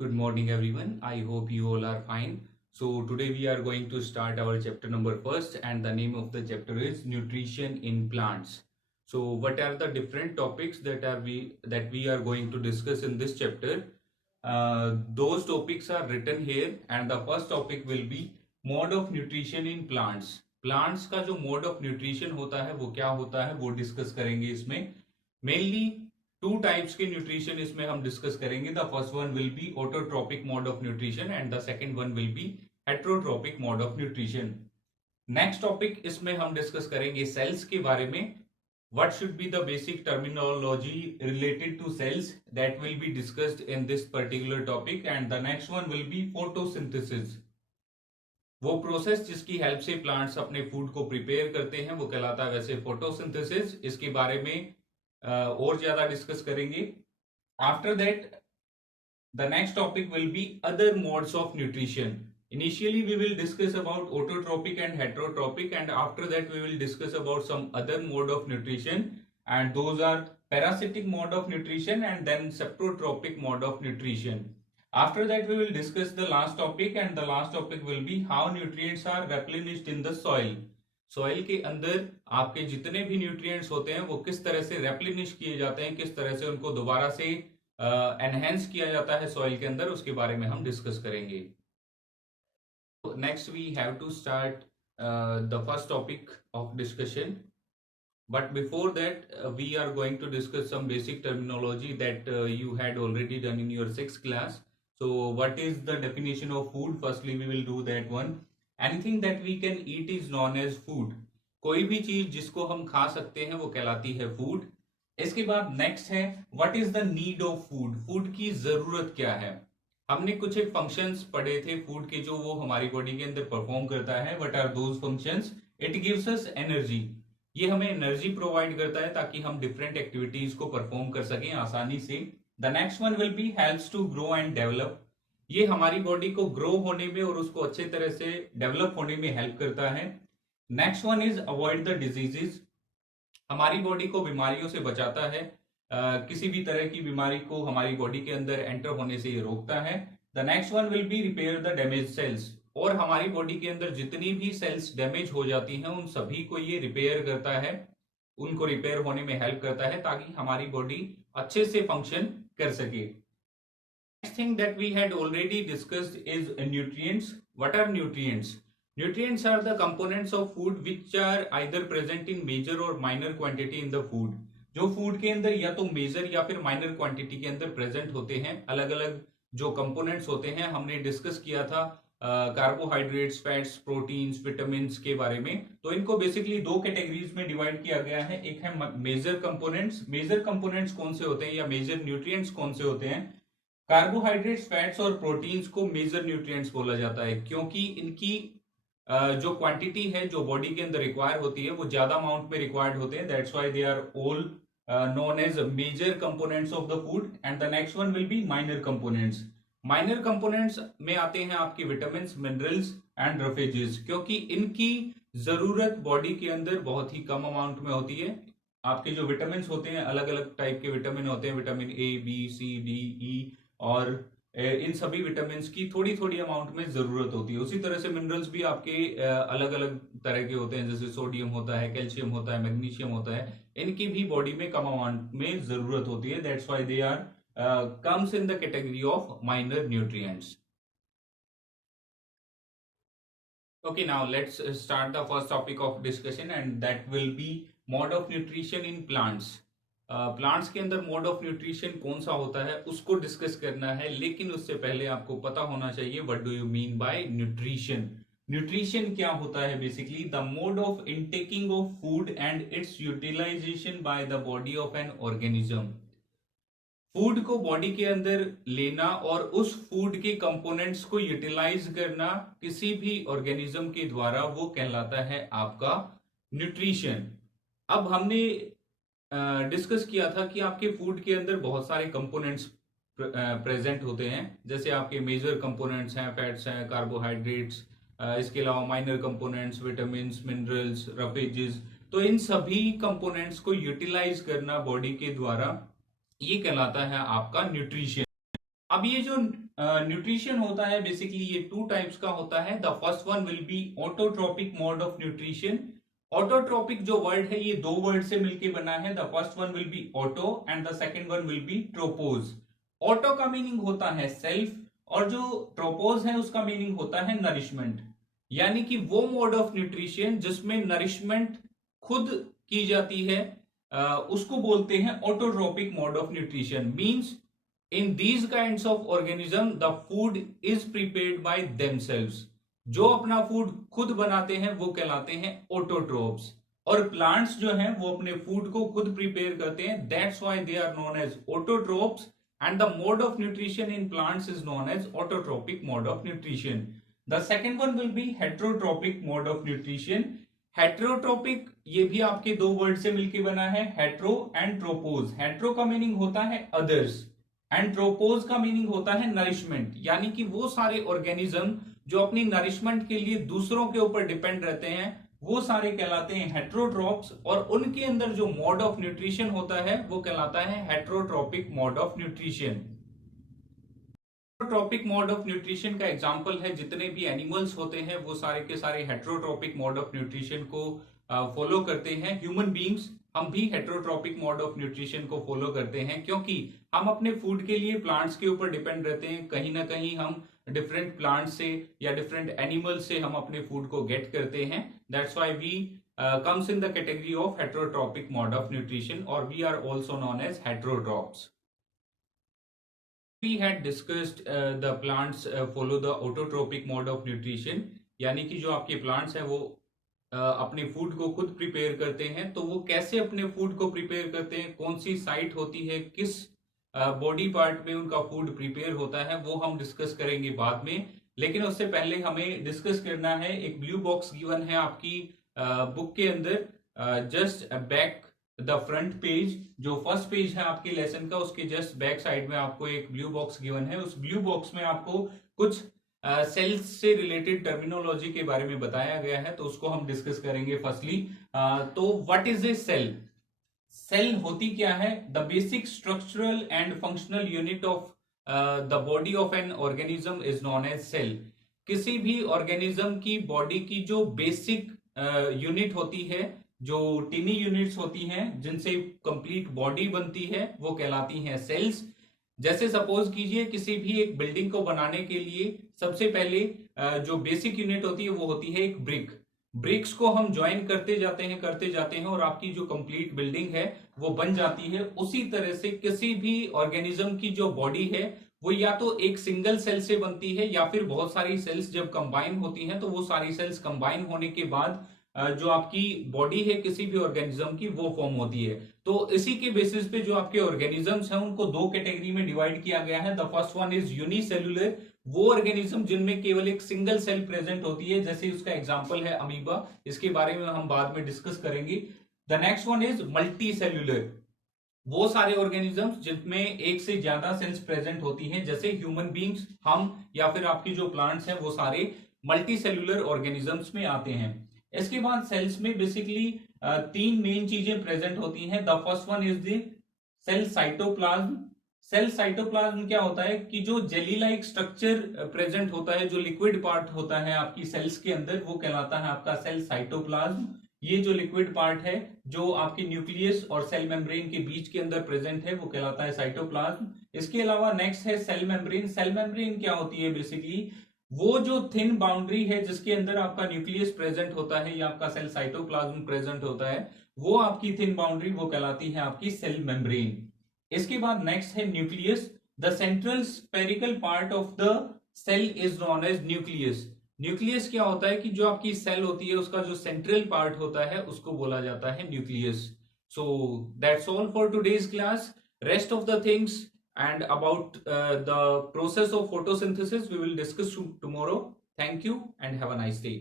Good morning, everyone. I hope you all are fine. So today we are going to start our chapter number first, and the name of the chapter is nutrition in plants. So what are the different topics that we are going to discuss in this chapter? Those topics are written here, and the first topic will be mode of nutrition in plants. Plants का जो mode of nutrition होता है वो क्या होता है वो discuss करेंगे इसमें. मेनली टू टाइप्स के न्यूट्रिशन इसमें हम डिस्कस करेंगे. The first one will be autotrophic mode of nutrition and the second one will be heterotrophic mode of nutrition. Next topic इसमें हम डिस्कस करेंगे सेल्स के बारे में. What should be the basic terminology related to cells that will be discussed in this particular topic, and the next one will be photosynthesis. वो process जिसकी help से plants अपने फूड को प्रिपेयर करते हैं वो कहलाता है वैसे फोटोसिंथेसिस. इसके बारे में और ज्यादा डिस्कस करेंगे. After that the next topic will be other modes of nutrition. Initially, we will discuss about autotropic and heterotropic, and after that, we will discuss about some other mode of nutrition, and those are parasitic mode of nutrition and then saprotropic mode of nutrition. After that, we will discuss the last topic, and the last topic will be how nutrients are replenished in the soil. Soil के अंदर आपके जितने भी nutrients होते हैं वो किस तरह से replenish किए जाते हैं, किस तरह से उनको दोबारा से enhance किया जाता है soil के अंदर, उसके बारे में हम discuss करेंगे. Next, we have to start the first topic of discussion. But before that, we are going to discuss some basic terminology that you had already done in your sixth class. So, what is the definition of food? Firstly, we will do that one. Anything that we can eat is known as food. कोई भी चीज जिसको हम खा सकते हैं वो कहलाती है फूड. इसके बाद नेक्स्ट है what is the need of food. Food की जरूरत क्या है. हमने कुछ एक फंक्शंस पढ़े थे फूड के जो वो हमारी बॉडी के अंदर परफॉर्म करता है. What are those functions. It gives us energy. ये हमें एनर्जी प्रोवाइड करता है ताकि हम डिफरेंट एक्टिविटीज को परफॉर्म कर सकें आसानी से. The next one will be helps to grow and develop. ये हमारी बॉडी को ग्रो होने में और उसको अच्छे तरह से डेवलप होने में हेल्प करता है. Next one is avoid the diseases. हमारी बॉडी को बीमारियों से बचाता है. किसी भी तरह की बीमारी को हमारी बॉडी के अंदर एंटर होने से ये रोकता है. The next one will be repair the damage cells. और हमारी बॉडी के अंदर जितनी भी सेल्स डैमेज हो जाती हैं उन सभी को ये रिपेयर करता है, उनको रिपेयर होने में हेल्प करता है ताकि हमारी बॉडी अच्छे से फंक्शन कर सके. Next thing that we had already discussed is nutrients. What are nutrients. Nutrients are the components of food which are either present in major or minor quantity in the food. जो food के अंदर या तो major या फिर minor quantity के अंदर present होते हैं. अलग अलग जो कंपोनेंट्स होते हैं हमने डिस्कस किया था कार्बोहाइड्रेट्स, फैट्स, प्रोटीन्स, विटामिन्स के बारे में. तो इनको बेसिकली दो कैटेगरीज में डिवाइड किया गया है. एक है मेजर कंपोनेंट्स. मेजर कंपोनेंट्स कौन से होते हैं या मेजर न्यूट्रिएंट्स कौन से होते हैं. कार्बोहाइड्रेट्स, फैट्स और प्रोटीन्स को मेजर न्यूट्रिएंट्स बोला जाता है क्योंकि इनकी जो क्वांटिटी है जो बॉडी के अंदर रिक्वायर होती है वो ज्यादा अमाउंट में रिक्वायर्ड होते हैं. That's why they are all known as major components of the food. And the next one will be minor components. minor components में आते हैं आपके vitamins, minerals and refuges क्योंकि इनकी जरूरत बॉडी के अंदर बहुत ही कम अमाउंट में होती है. आपके जो विटामिन होते हैं अलग अलग टाइप के विटामिन होते हैं. Vitamin A, B, C, D, E और इन सभी विटामिन की थोड़ी थोड़ी अमाउंट में जरूरत होती है. उसी तरह से मिनरल्स भी आपके अलग अलग तरह के होते हैं जैसे सोडियम होता है, कैल्शियम होता है, मैग्नीशियम होता है. इनकी भी बॉडी में कम अमाउंट में जरूरत होती है. That's why they are comes in the category of minor nutrients. Okay, now let's start the first topic of discussion, and that will be mode of nutrition in plants. Plants के अंदर mode of nutrition कौन सा होता है उसको discuss करना है. लेकिन उससे पहले आपको पता होना चाहिए what do you mean by nutrition. Nutrition क्या होता है. Basically the mode of intaking of food and its utilisation by the body of an organism. Food को बॉडी के अंदर लेना और उस फूड के कंपोनेंट्स को यूटिलाइज करना किसी भी ऑर्गेनिज्म के द्वारा वो कहलाता है आपका न्यूट्रिशन. अब हमने डिस्कस किया था कि आपके फूड के अंदर बहुत सारे कंपोनेंट्स प्रेजेंट होते हैं. जैसे आपके मेजर कंपोनेंट्स हैं, फैट्स हैं, कार्बोहाइड्रेट्स. इसके अलावा minor components, vitamins, minerals, roughages. तो इन सभी कंपोनेंट्स को यूटिलाइज करना बॉडी के द्वारा ये कहलाता है आपका न्यूट्रिशन. अब ये जो न्यूट्रिशन होता है बेसिकली ये टू टाइप्स का होता है. The first one will be autotrophic mode of nutrition. Autotrophic जो वर्ड है ये दो वर्ड से मिलके बना है. The first one will be auto and the second one will be trophos. Auto का मीनिंग होता है सेल्फ और जो ट्रोपोज है उसका मीनिंग होता है नरिशमेंट. यानी कि वो मोड ऑफ न्यूट्रिशन जिसमें नरिशमेंट खुद की जाती है उसको बोलते हैं autotrophic mode of nutrition. Means in these kinds of organism the food is prepared by themselves. जो अपना फूड खुद बनाते हैं वो कहलाते हैं ऑटोट्रोप्स. और प्लांट्स जो हैं वो अपने फूड को खुद प्रिपेयर करते हैं. That's why they are known as autotrophs and the mode of nutrition in plants is known as autotrophic mode of nutrition. The second one will be heterotrophic mode of nutrition. Heterotrophic ये भी आपके दो word से मिलकर बना है, hetero and trophos. Hetero का meaning होता है अदर्स एंड ट्रोपोज का मीनिंग होता है नरिशमेंट. यानी कि वो सारे ऑर्गेनिज्म जो अपनी नरिशमेंट के लिए दूसरों के ऊपर डिपेंड रहते हैं वो सारे कहलाते हैं हेट्रोट्रोप्स. और उनके अंदर जो मोड ऑफ न्यूट्रिशन होता है वो कहलाता है heterotrophic mode of nutrition. Heterotrophic mode of nutrition का एग्जांपल है जितने भी एनिमल्स होते हैं वो सारे के सारे हेट्रोट्रोपिक मोड ऑफ न्यूट्रिशन को फॉलो करते हैं. ह्यूमन बींग्स हम भी हेट्रोट्रोपिक मोड ऑफ न्यूट्रिशन को फॉलो करते हैं क्योंकि हम अपने फूड के लिए प्लांट्स के ऊपर डिपेंड रहते हैं. कहीं ना कहीं हम डिफरेंट प्लांट्स से या डिफरेंट एनिमल्स से हम अपने फूड को गेट करते हैं. That's why we comes in the category of heterotrophic mode of nutrition और we are also known as heterotrophs. We had discussed the plants follow the autotrophic mode of nutrition. यानी कि जो आपके plants हैं वो अपने फूड को खुद प्रिपेयर करते हैं. तो वो कैसे अपने फूड को प्रिपेयर करते हैं, कौन सी साइट होती है, किस बॉडी पार्ट में उनका फूड प्रिपेयर होता है, वो हम डिस्कस करेंगे बाद में. लेकिन उससे पहले हमें डिस्कस करना है, एक ब्लू बॉक्स गिवन है आपकी बुक के अंदर. Just back the front page, जो फर्स्ट पेज है आपके लेसन का उसके जस्ट बैक साइड में आपको एक ब्लू बॉक्स गिवन है. उस ब्लू बॉक्स में आपको कुछ सेल्स से रिलेटेड टर्मिनोलॉजी के बारे में बताया गया है तो उसको हम डिस्कस करेंगे. फर्स्टली तो what is a cell? Cell होती क्या है? The basic structural and functional unit of the body of an organism is known as cell. किसी भी ऑर्गेनिज्म की बॉडी की जो बेसिक यूनिट होती है, जो टिनी यूनिट्स होती हैं जिनसे कंप्लीट बॉडी बनती है वो कहलाती हैं सेल्स. जैसे सपोज कीजिए किसी भी एक बिल्डिंग को बनाने के लिए सबसे पहले जो बेसिक यूनिट होती है वो होती है एक ब्रिक. ब्रिक्स को हम ज्वाइन करते जाते हैं और आपकी जो कंप्लीट बिल्डिंग है वो बन जाती है. उसी तरह से किसी भी ऑर्गेनिज्म की जो बॉडी है वो या तो एक सिंगल सेल से बनती है या फिर बहुत सारी सेल्स जब कंबाइन होती हैं तो वो सारी सेल्स कंबाइन होने के बाद जो आपकी बॉडी है किसी भी ऑर्गेनिज्म की वो फॉर्म होती है. तो इसी के बेसिस पे जो आपके ऑर्गेनिजम्स हैं उनको दो कैटेगरी में डिवाइड किया गया है. The first one is unicellular, वो ऑर्गेनिज्म जिनमें केवल एक सिंगल सेल प्रेजेंट होती है, जैसे उसका एग्जांपल है अमीबा. इसके बारे में हम बाद में डिस्कस करेंगे. The next one is multi cellular, वो सारे ऑर्गेनिजम्स जिनमें एक से ज्यादा सेल्स प्रेजेंट होती हैं, जैसे ह्यूमन बींग्स, हम या फिर आपकी जो प्लांट्स हैं वो सारे मल्टी सेल्युलर ऑर्गेनिजम्स में आते हैं. इसके बाद सेल्स में बेसिकली तीन मेन चीजें प्रेजेंट होती हैं. The first one is the cell cytoplasm. Cell cytoplasm क्या होता है कि जो जेली लाइक स्ट्रक्चर प्रेजेंट होता है, जो लिक्विड पार्ट होता है आपकी सेल्स के अंदर वो कहलाता है आपका सेल साइटोप्लाज्म. ये जो लिक्विड पार्ट है जो आपकी न्यूक्लियस और सेल मेम्ब्रेन के बीच के अंदर प्रेजेंट है वो कहलाता है साइटोप्लाज्म. इसके अलावा नेक्स्ट है सेल मेम्ब्रेन. सेल मेम्ब्रेन क्या होती है? बेसिकली वो जो थिन बाउंड्री है जिसके अंदर आपका न्यूक्लियस प्रेजेंट होता है या आपका सेल साइटोप्लाज्म प्रेजेंट होता है, वो आपकी थिन बाउंड्री वो कहलाती है आपकी सेल मेम्ब्रेन. इसके बाद नेक्स्ट है nucleus. The central spherical part of the cell is known as nucleus. Nucleus क्या होता है कि जो आपकी सेल होती है उसका जो सेंट्रल पार्ट होता है उसको बोला जाता है nucleus. So that's all for today's class. Rest of the things and about the process of photosynthesis we will discuss tomorrow. Thank you and have a nice day.